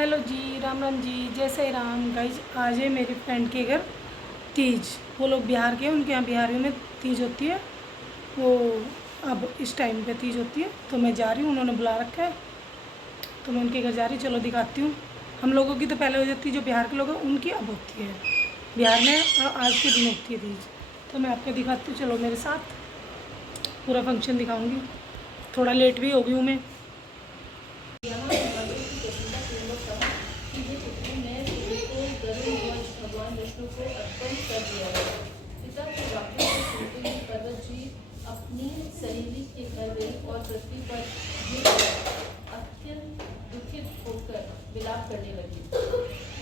Hello जी, राम राम जी, जय Shri Ram. Guys आज है मेरी फ्रेंड के घर तीज। वो लोग बिहार के हैं, उनके यहाँ बिहारियों में तीज होती है। वो अब इस टाइम पे तीज होती है, तो मैं जा रही हूँ, उन्होंने बुला रखा है तो मैं उनके घर जा रही हूँ। चलो दिखाती हूँ। हम लोगों की तो पहले हो जाती है, जो बिहार के लोग हैं उनकी अब होती है। बिहार में आज के दिन होती है तीज, तो मैं आपको दिखाती हूँ। चलो मेरे साथ, पूरा फंक्शन दिखाऊँगी। थोड़ा लेट भी हो गई हूँ मैं। यहाँ भगवान की प्रसन्नता पूर्वक कहा कि हे पुत्री, मैं तुमको गरुड़ ध्वज भगवान विष्णु को अर्पण कर दिया है। पिता के वाक्य को सुनते ही पर्वत जी अपनी सहेली के घर गई और पृथ्वी पर गिर अत्यंत दुखित होकर विलाप करने लगी।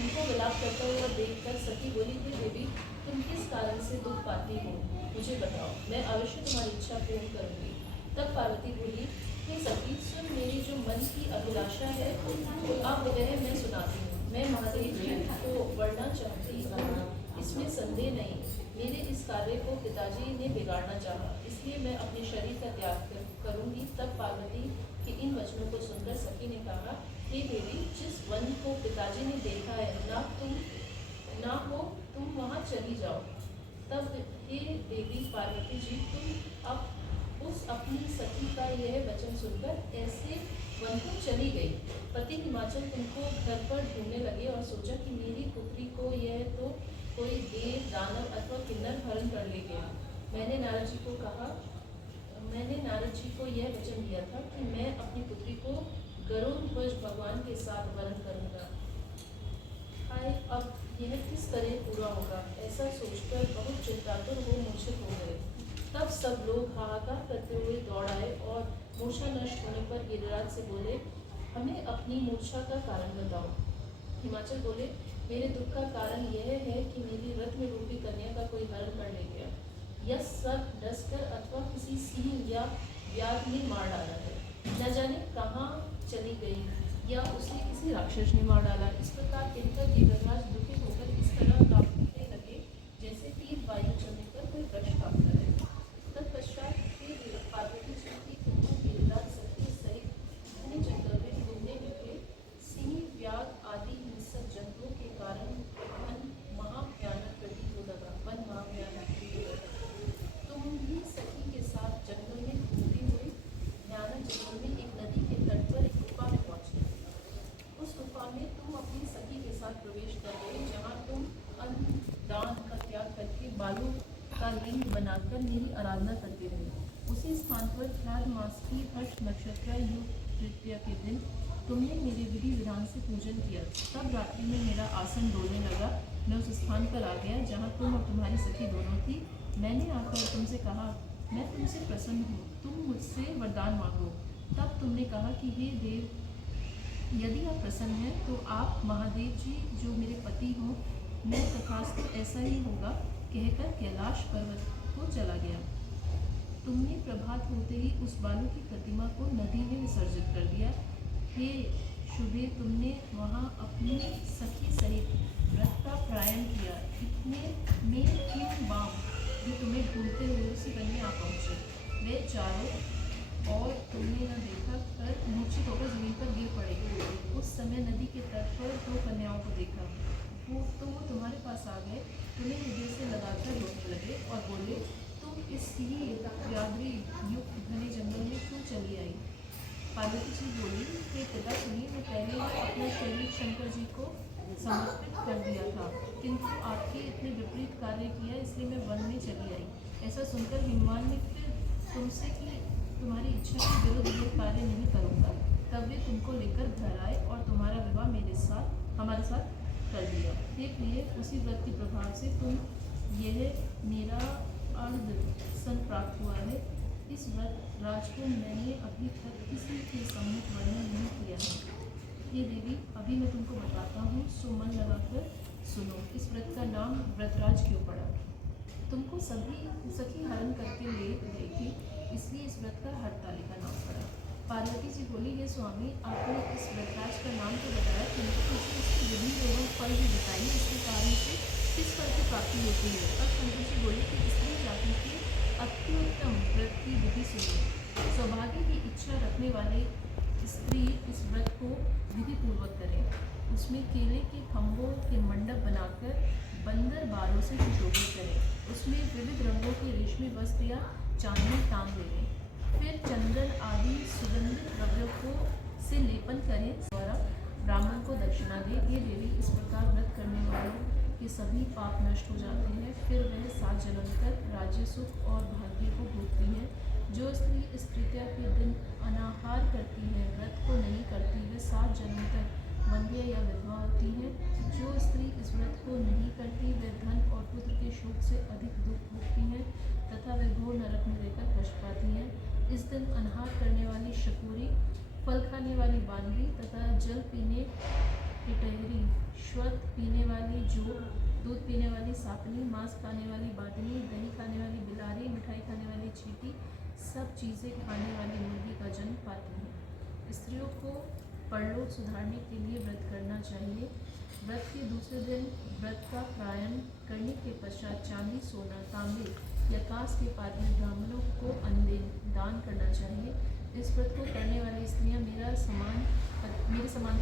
उनको विलाप करता हुआ देखकर सती बोली, हे देवी, तुम किस कारण से दुख पाती हो, मुझे बताओ, मैं अवश्य तुम्हारी इच्छा पूर्ण करूंगी। तब पार्वती बोली, हे सखी, सुन, मेरी जो मन की अभिलाषा है अब वह मैं सुनाती हूँ। मैं महादेव जी को वरना चाहती हूँ, इसमें संदेह नहीं। मेरे इस कार्य को पिताजी ने बिगाड़ना चाहा, इसलिए मैं अपने शरीर का त्याग करूंगी। तब पार्वती के इन वचनों को सुनकर सखी ने कहा, हे देवी, जिस वन को पिताजी ने देखा है ना हो तुम वहाँ चली जाओ। तब हे देवी पार्वती जी, तुम अब उस अपनी सखी का यह वचन सुनकर ऐसे वन को चली गई। पति हिमाचल तुमको घर पर ढूंढने लगे और सोचा कि मेरी पुत्री को यह तो कोई देव, दानव अथवा किन्नर हरण कर ले गया। मैंने नारद जी को यह वचन दिया था कि मैं अपनी पुत्री को गरुड़ ध्वज भगवान के साथ वरण करूंगा। हाय, अब यह किस तरह पूरा होगा, ऐसा सोचकर बहुत चिंतातुर हो मूर्छित हो गए। तब सब लोग हाहाकार करते हुए दौड़ आए और मूर्छा नष्ट होने पर गिरिराज से बोले, हमें अपनी मूर्छा का कारण बताओ। हिमाचल बोले, मेरे दुख का कारण यह है कि मेरी रत्न रूपी कन्या का कोई हरण कर ले गया। यह सब डसकर अथवा किसी सिंह या व्याध ने मार डाला है। न जाने कहाँ चली गई या उसे किसी राक्षस ने मार डाला। इस प्रकार कहकर गिरिराज दुखित होकर इस तरह कांपने लगे जैसे तीर वायु चलने पर कोई वृक्ष कांपता है। तत्पश्चात पार्वती जी की कन्या गिरिराज सती सहित घने जंगल में घूमने निकले। सिंह, व्याघ आदि हिंसक जंतुओं के कारण वन महाभयानक प्रतीत होता था। तुम भी सखी के साथ जंगल में घूमते हुए भयानक जंगल में एक नदी के तट पर एक गुफा में पहुंचे। उस गुफा में तुम अपनी सखी के साथ प्रवेश कर गए, जहाँ तुम अन्न दान का त्याग करके बालू का लिंग बनाकर मेरी आराधना करते रहे। उसी स्थान पर ख्याल मास की हर्ष नक्षत्र युग तृतीया के दिन तुमने मेरे विधि विधान से पूजन किया। तब रात्रि में मेरा आसन डोलने लगा। मैं उस स्थान पर आ गया जहाँ तुम और तुम्हारी सखी दोनों थी। मैंने आकर तुमसे कहा, मैं तुमसे प्रसन्न हूँ, तुम मुझसे वरदान मांगो। तब तुमने कहा कि हे देव, यदि आप प्रसन्न हैं तो आप महादेव जी जो मेरे पति हों, मैं तथास्तु ऐसा ही होगा कहकर कैलाश पर्वत को चला गया। तुमने प्रभात होते ही उस बालू की प्रतिमा को नदी में विसर्जित कर दिया। हे शुभे, तुमने वहाँ अपनी सखी सहित व्रत का प्रायण किया। इतने में तीन बाम जो तुम्हें ढूंढते हुए उसी वन में आ पहुँचे। वे चारों और तुमने न देखा कर मूर्छित होकर जमीन पर गिर पड़े। उस समय नदी के तट पर दो कन्याओं को देखा। वो तुम्हारे पास आ गए, तुम्हें हृदय से लगाकर रोकने लगे और बोले, तुम इस ही व्याघ्री युक्त घने जंगल में क्यों चली आई। पार्वती जी बोली, हे पिता, सुनिए, मैं पहले ही अपना शरीर शंकर जी को समर्पित कर दिया था, किंतु आपके इतने विपरीत कार्य किया, इसलिए मैं वन में चली आई। ऐसा सुनकर हनुमान ने फिर तुमसे कि तुम्हारी इच्छा के विरुद्ध ये कार्य नहीं करूँगा। तब वे तुमको लेकर घर आए और तुम्हारा विवाह हमारे साथ कर दिया। हे प्रिय, उसी व्रत के प्रभाव से यह मेरा अर्ध सन प्राप्त हुआ है। इस व्रत राज को मैंने अभी तक किसी के सम्मुख वर्णन नहीं किया है। हे देवी, अभी मैं तुमको बताता हूँ, सो मन लगाकर सुनो। इस व्रत का नाम व्रतराज क्यों पड़ा। तुमको सखी हरण करके ले गई थी, इसलिए इस व्रत का हरतालिका नाम पड़ा। पार्वती जी बोली, हे स्वामी, आपने इस व्रतराज का नाम तो बताया, किंतु इसकी विधि एवं फल भी बताइए, इसके कारण से किस फल की प्राप्ति होती है। अब शंकर जी बोले कि स्त्री जाति के अत्युत्तम व्रत की विधि सुनिए। सौभाग्य की इच्छा रखने वाले स्त्री इस व्रत को विधि पूर्वक करें। उसमें केले के खम्भों के मंडप बनाकर बंदर बालों से सुशोभित करें। उसमें विविध रंगों के रेशमी वस्त्र या चांदी ताम दें। फिर चंदन आदि सुगंधित द्रव्यों को से लेपन करें द्वारा ब्राह्मण को दक्षिणा दें। ये देवी इस प्रकार व्रत करने वालों के सभी पाप नष्ट हो जाते हैं। फिर वह 7 जन्म तक राज्य सुख और भाग्य को भोगती है। जो स्त्री इस तृतीया के दिन अनाहार करती है, व्रत को नहीं करती, वे 7 जन्म तक वंध्य या विधवा होती है। जो स्त्री इस व्रत को नहीं करती, वे धन और पुत्र के शोक से अधिक दुख भोगती है तथा वे घोर नरक में रहकर कष्ट पाती हैं। इस दिन अनाहार करने वाली शकुरी, फल खाने वाली बानरी तथा जल पीने टिटहरी, श्वत पीने वाली जोग, दूध पीने वाली सापनी, मांस खाने वाली बादनी, दही खाने वाली बिलारी, मिठाई खाने वाली चींटी, सब चीज़ें खाने वाली मुर्गी का जन्म पाती हैं। स्त्रियों को परलोक सुधारने के लिए व्रत करना चाहिए। व्रत के दूसरे दिन व्रत का प्रायण करने के पश्चात चांदी, सोना, तांबे या कांस के पात्र में ब्राह्मणों को अन्न दान करना चाहिए। इस व्रत को करने वाली स्त्रियां मेरे समान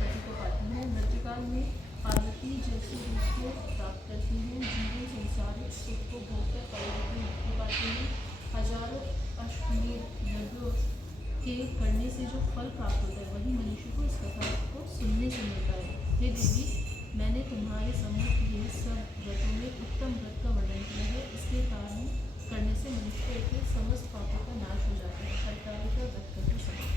पति को पाती हैं। मृत्युकाल में पार्वती जैसे रूप को प्राप्त करती हैं। जीवन संसारिक सुख को भोगकर पार्वती मुक्ति पाती हैं। हजारों अश्वमेध यज्ञों के करने से जो फल प्राप्त होता है, वही मनुष्य को इस कथा को सुनने से मिलता है। हे देवी, मैंने तुम्हारे सम्मुख ये सब व्रतों में उत्तम व्रत का वर्णन किया है। इसके कारण करने से मनुष्य के समस्त पापों का नाश हो जाता है। हरतालिका व्रत करते समय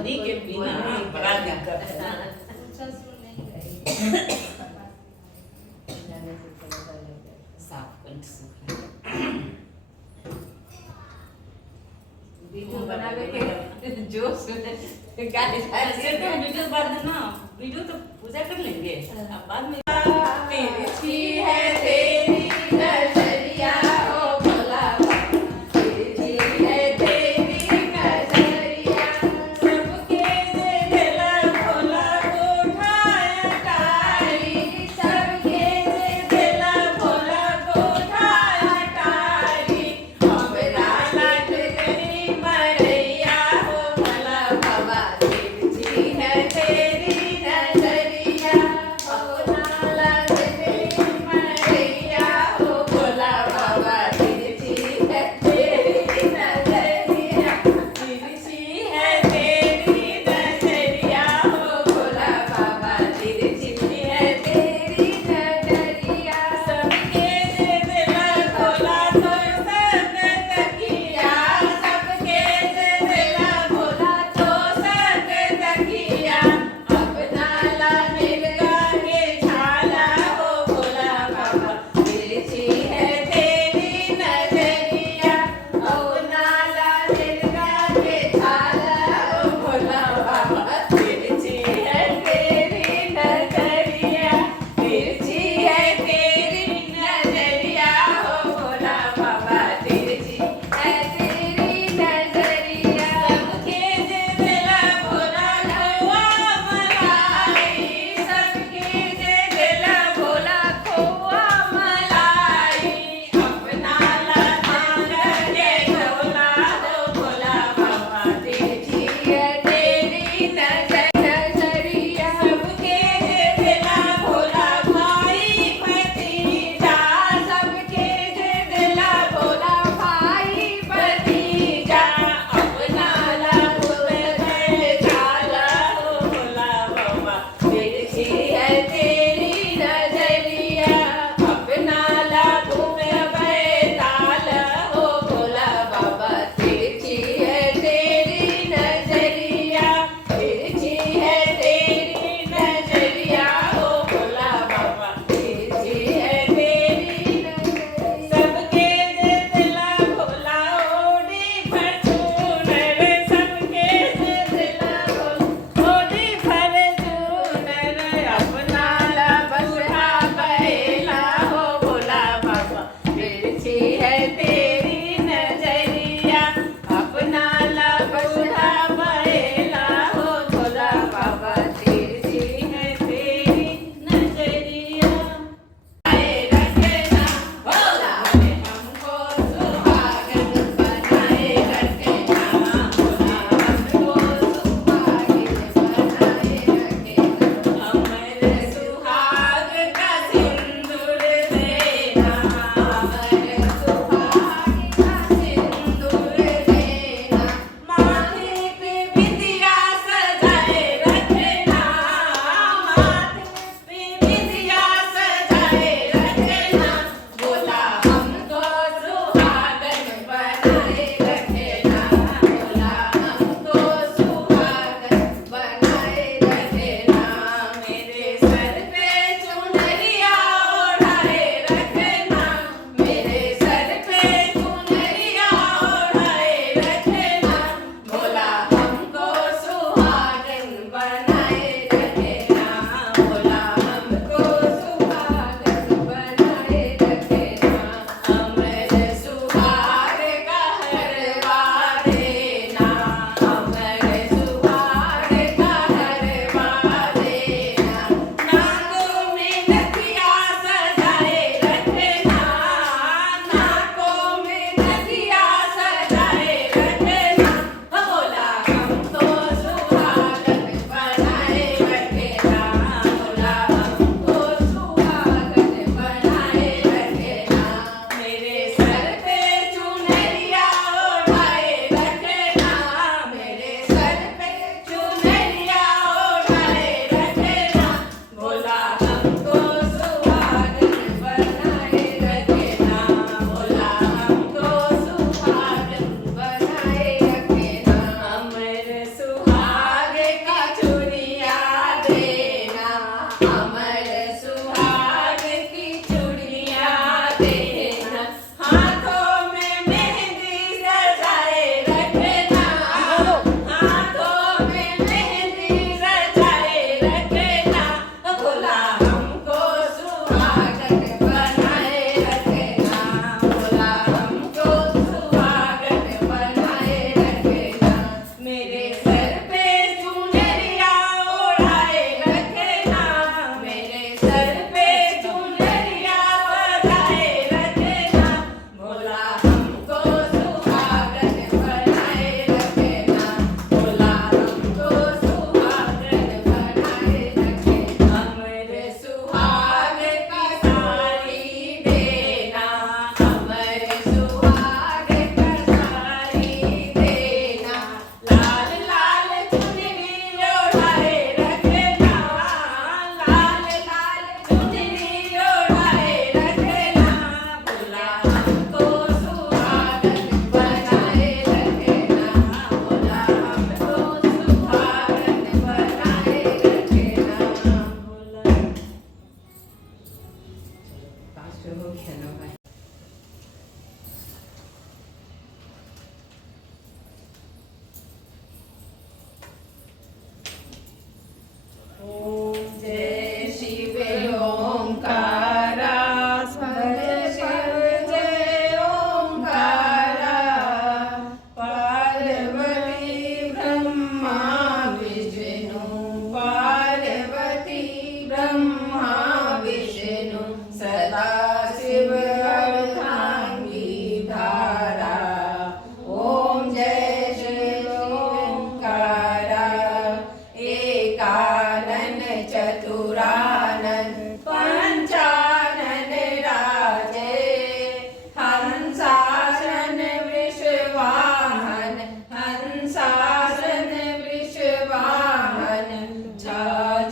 पानी के बिना बड़ा दिक्कत है ना। साफ कंठ सूखा वीडियो बनावे के जोश में गाने ऐसे तो वीडियो बाद में ना, वीडियो तो पूजा कर लेंगे अब बाद में। तिरछी है तेरी नजरिया ओ भोला बाबा, तिरछी है तेरी नजरिया, सबके देला भोला कोठाया तारी सबके देला भोला कोठाया तारी, हमरा लाट गई मरैया ओ भोला बाबा, तिरछी है तेरी नजरिया, अपना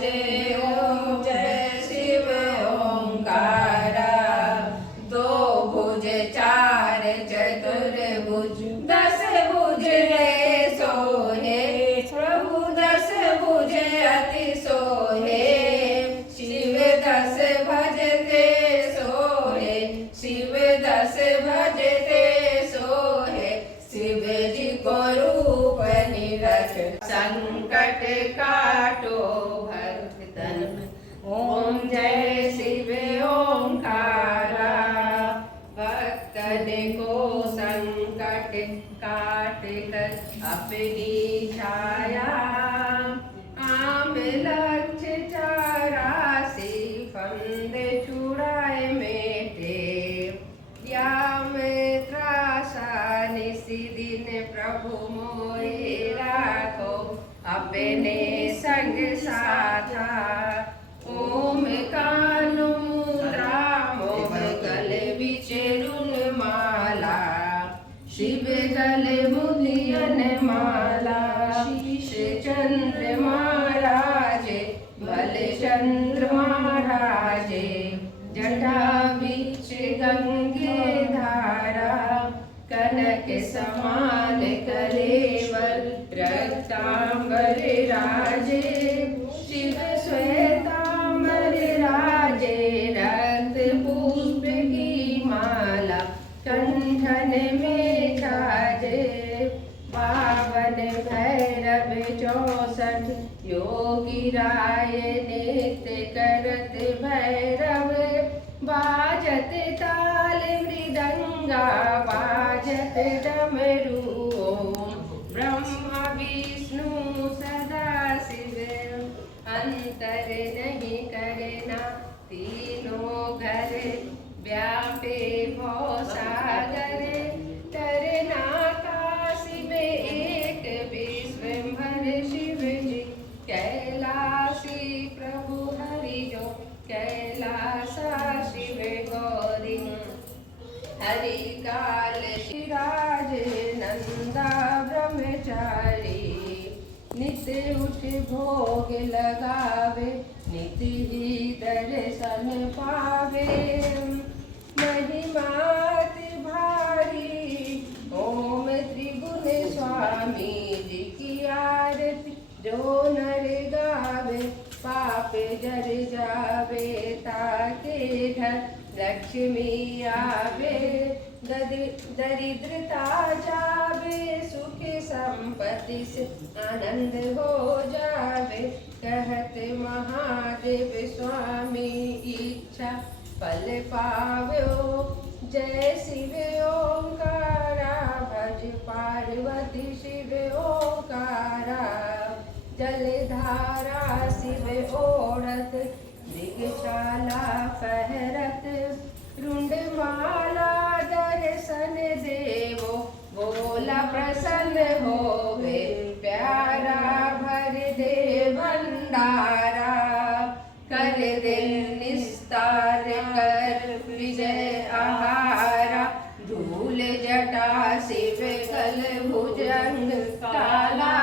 जय ओम जय शिव ओंकारा। दो भुज चार चतुर्भुज 10 भुज रे सोहे, प्रभु 10 भुज अति सोहे। शिव 10 भजते सोहे, शिव 10 भजते सोहे। शिव जी को रूप निरख, संकट काटो भक्तन। ओम जय शिव ओंकारा। भक्तन को संकट काट कर अपनी छाया। आम लक्ष्य 84 फंद छुड़ाए मेटे। याम त्रासा निसी दिन प्रभु मोहि राखो, अपने संग साथा। ओम कानु मुद्रा मोह गले बिच रुन माला। शिव गले मुदियन माला। शीश चंद्र महाराजे, बल चंद्र महाराजे। जटा बिच गंगे धारा, कनक समान कलेवर रक्तांबर राजे। शिव श्वेतांबर राजे, रक्त पुष्प की माला कंठन में छाजे। 52 भैरव 64 योगी राय नित्य करत भैरव। बाजत ताल मृदंगा, बाजत डमरू। ब्रह्मा विष्णु सदा शिव, अंतर नहीं करना। तीनों घर व्यापे भव सागर। तरना काशी में एक विश्वभर शिव जी। कैलासी प्रभु हरि जो, कैलासा शिव गौरी। हरि काल शिराज नंदा ब्रह्मचारी। नित्य उठ भोग लगावे, नित्य ही दर्शन पावे। महिमाति भारी ओम त्रिगुण स्वामी जी की आरती। जो नर गावे पाप जर जावे, ताके घर लक्ष्मी आवे। दरिद्रता जावे, सुख संपत्ति से आनंद हो जावे। कहत महादेव स्वामी इच्छा फल पाव्यो। जय शिव ओंकारा, भज पार्वती शिव ओंकारा। जलधारा शिव ओढ़त, दिगशाला फहरत। रुंडमाला दर्शन देवो, भोला प्रसन्न होवे। प्यारा भर दे भंडारा, कर दे निस्तार कर विजय आहारा। धूल जटा शिव कल भुजंग काला।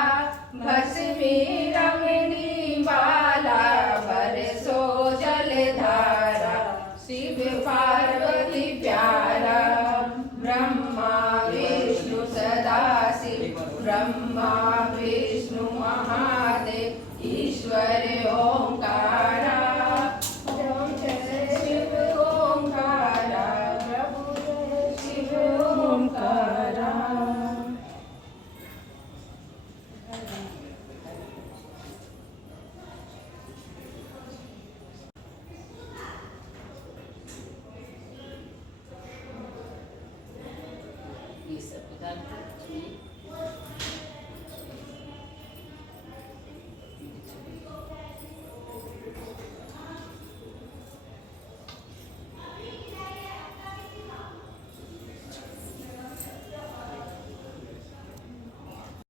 भस्मी रमणी बाला, बरसो जलधारा। शिव पार्वती प्यारा, ब्रह्मा विष्णु सदा शिव। ब्रह्मा विष्णु महादेव, ईश्वर ओंकारा। ओम जय शिव ओंकारा, प्रभु जय शिव ओंकारा। ये सब पदार्थ